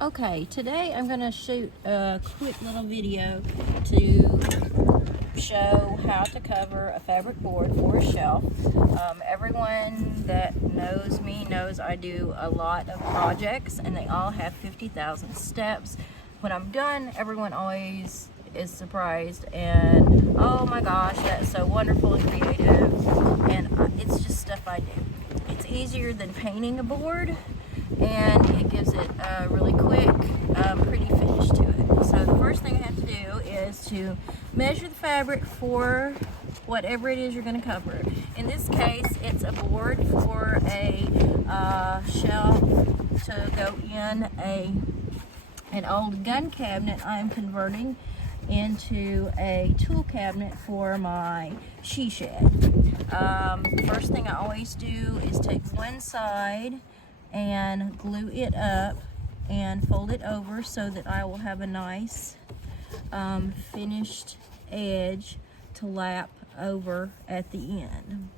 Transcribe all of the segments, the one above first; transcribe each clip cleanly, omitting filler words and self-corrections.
Okay, today I'm going to shoot a quick little video to show how to cover a fabric board for a shelf. Everyone that knows me knows I do a lot of projects and they all have 50,000 steps. When I'm done, everyone always is surprised and, oh my gosh, that's so wonderful and creative, and it's just stuff I do. It's easier than painting a board, and it gives it a really quick, pretty finish to it. So the first thing I have to do is to measure the fabric for whatever it is you're going to cover. In this case, it's a board for a shelf to go in an old gun cabinet I'm converting into a tool cabinet for my she shed. First thing I always do is take one side and glue it up and fold it over so that I will have a nice finished edge to lap over at the end.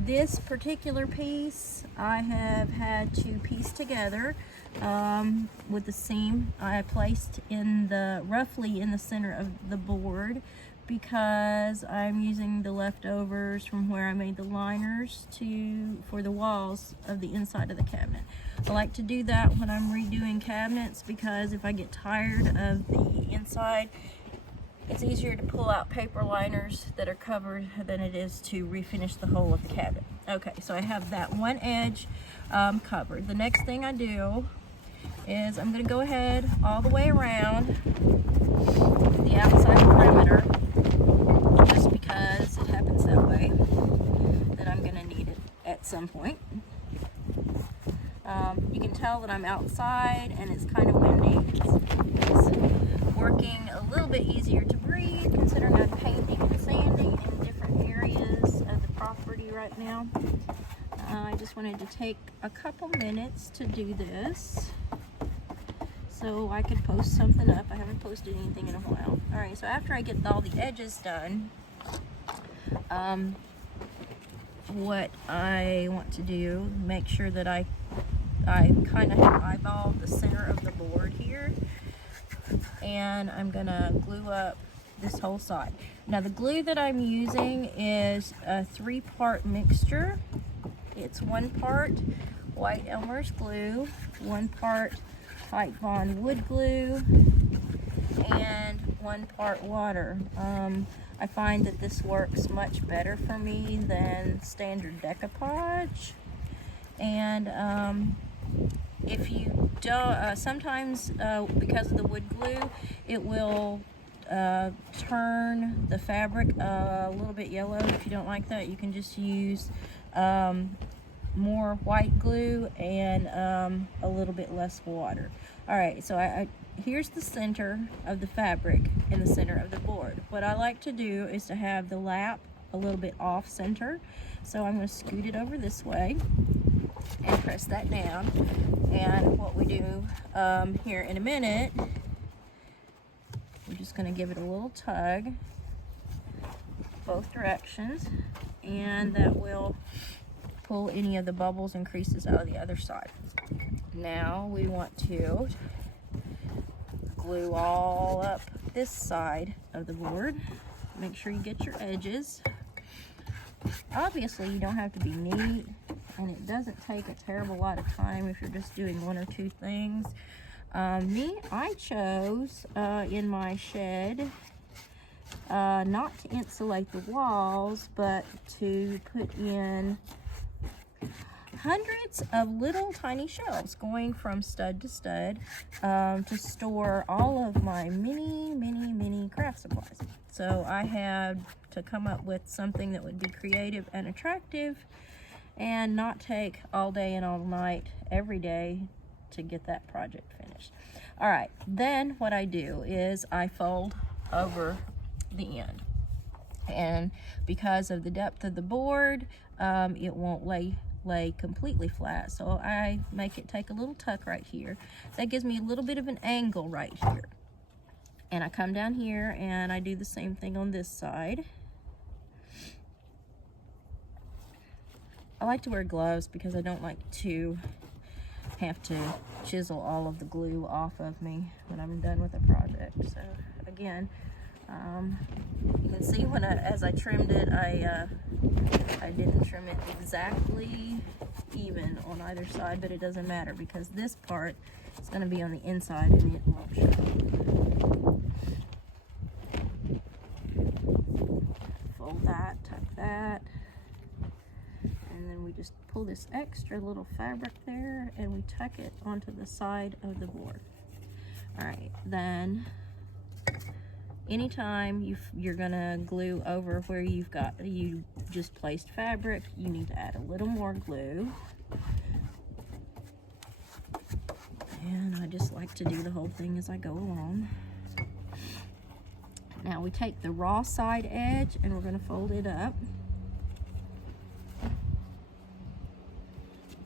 This particular piece I have had to piece together with the seam I placed in roughly in the center of the board, because I'm using the leftovers from where I made the liners for the walls of the inside of the cabinet. I like to do that when I'm redoing cabinets, because if I get tired of the inside, it's easier to pull out paper liners that are covered than it is to refinish the whole of the cabinet. Okay, so I have that one edge covered. The next thing I do is I'm going to go ahead all the way around the outside perimeter, just because it happens that way, that I'm going to need it at some point. You can tell that I'm outside and it's kind of windy. It's working a little bit easier to breathe, considering I'm painting and sanding in different areas of the property right now. I just wanted to take a couple minutes to do this so I could post something up. I haven't posted anything in a while. Alright, so after I get all the edges done, what I want to do, make sure that I kind of have eyeballed the center of the board here, and I'm gonna glue up this whole side. Now the glue that I'm using is a 3-part mixture. It's 1 part White Elmer's glue, 1 part Titebond wood glue, and 1 part water. I find that this works much better for me than standard decoupage. And if you don't, sometimes because of the wood glue, it will turn the fabric a little bit yellow. If you don't like that, you can just use more white glue and a little bit less water. Alright, so here's the center of the fabric in the center of the board. What I like to do is to have the lap a little bit off center. So I'm going to scoot it over this way and press that down. And what we do here in a minute, we're just going to give it a little tug both directions, and that will pull any of the bubbles and creases out of the other side. Now we want to glue all up this side of the board. Make sure you get your edges. Obviously you don't have to be neat, and it doesn't take a terrible lot of time if you're just doing 1 or 2 things. I chose in my shed not to insulate the walls, but to put in hundreds of little tiny shelves going from stud to stud to store all of my mini craft supplies. So I had to come up with something that would be creative and attractive and not take all day and all night every day to get that project finished. Alright, then what I do is I fold over the end, and because of the depth of the board, it won't lay completely flat, so I make it take a little tuck right here. That gives me a little bit of an angle right here, and I come down here and I do the same thing on this side. I like to wear gloves because I don't like to have to chisel all of the glue off of me when I'm done with the project. So again, you can see when as I trimmed it, I didn't trim it exactly even on either side, but it doesn't matter because this part is going to be on the inside and it won't show. Fold that, tuck that, and then we just pull this extra little fabric there and we tuck it onto the side of the board. All right, then anytime you're gonna glue over where you just placed fabric, you need to add a little more glue. And I just like to do the whole thing as I go along. Now we take the raw side edge and we're gonna fold it up.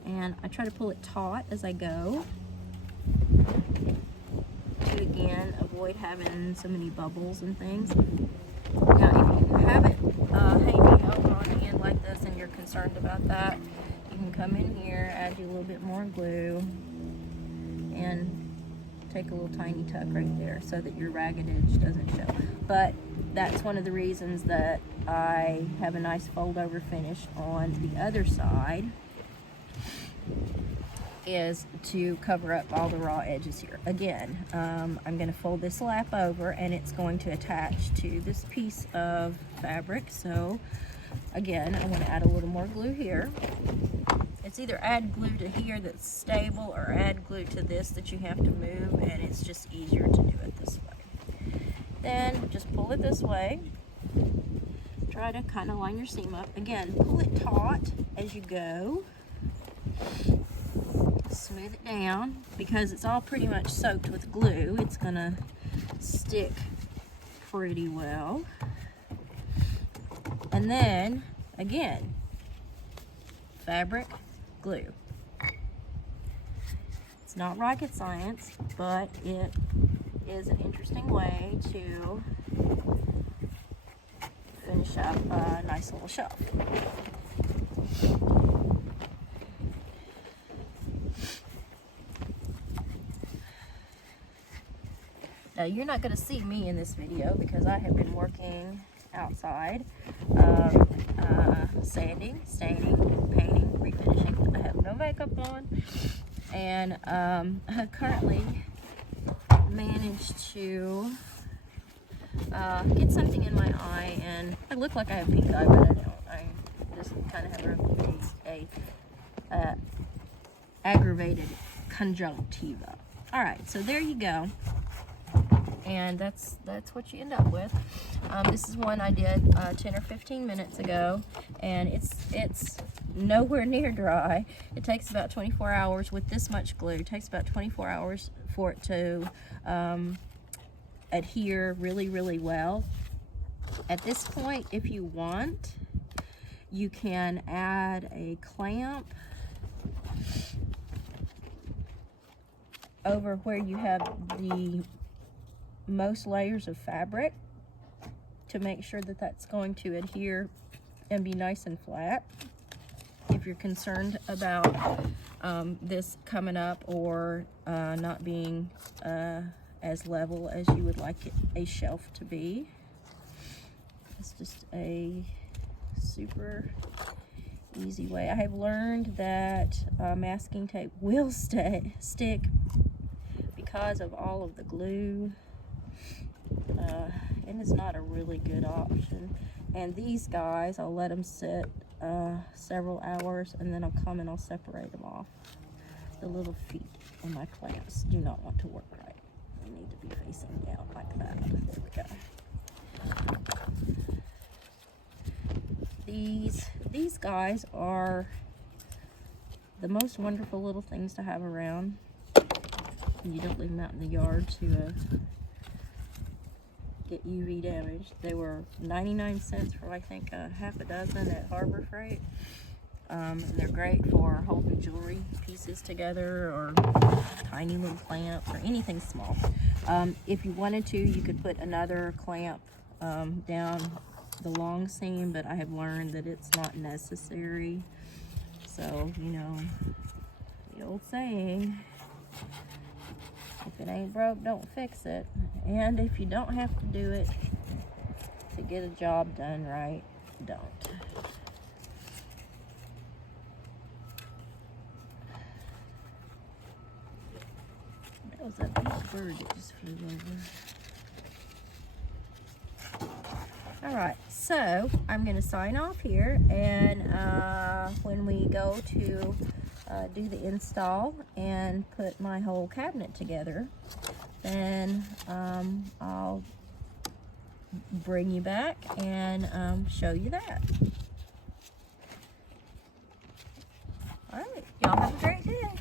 And I try to pull it taut as I go to, again, avoid having so many bubbles and things. Now, if you have it hanging over on the end like this and you're concerned about that, you can come in here, add you a little bit more glue, and take a little tiny tuck right there so that your ragged edge doesn't show. But that's one of the reasons that I have a nice fold over finish on the other side, is to cover up all the raw edges here. Again, I'm going to fold this lap over and it's going to attach to this piece of fabric. So again, I want to add a little more glue here. It's either add glue to here that's stable or add glue to this that you have to move, and it's just easier to do it this way. Then just pull it this way. Try to kind of line your seam up. Again, pull it taut as you go. Smooth it down because it's all pretty much soaked with glue. It's gonna stick pretty well. And then again, fabric, glue. It's not rocket science, but it is an interesting way to finish up a nice little shelf. Now you're not going to see me in this video because I have been working outside, sanding, staining, painting, refinishing. I have no makeup on, and I have currently managed to get something in my eye, and I look like I have pink eye, but I don't. I just kind of have a aggravated conjunctiva. All right, so there you go. And that's what you end up with. This is one I did 10 or 15 minutes ago, and it's nowhere near dry. It takes about 24 hours with this much glue. It takes about 24 hours for it to adhere really, really well. At this point, if you want, you can add a clamp over where you have the most layers of fabric to make sure that that's going to adhere and be nice and flat. If you're concerned about this coming up or not being as level as you would like a shelf to be, it's just a super easy way. I have learned that masking tape will stick because of all of the glue. And it's not a really good option. And these guys, I'll let them sit several hours, and then I'll come and I'll separate them off. The little feet on my clamps do not want to work right. They need to be facing down like that. There we go. These guys are the most wonderful little things to have around. You don't leave them out in the yard to get UV damage. They were 99 cents for I think half a dozen at Harbor Freight. They're great for holding jewelry pieces together or tiny little clamps or anything small. If you wanted to, you could put another clamp down the long seam, but I have learned that it's not necessary. So, you The old saying, if it ain't broke, don't fix it. And if you don't have to do it to get a job done right, don't. That was a big bird that just flew over. Alright, so I'm going to sign off here, and when we go to do the install and put my whole cabinet together, then I'll bring you back and show you that. Alright, y'all have a great day.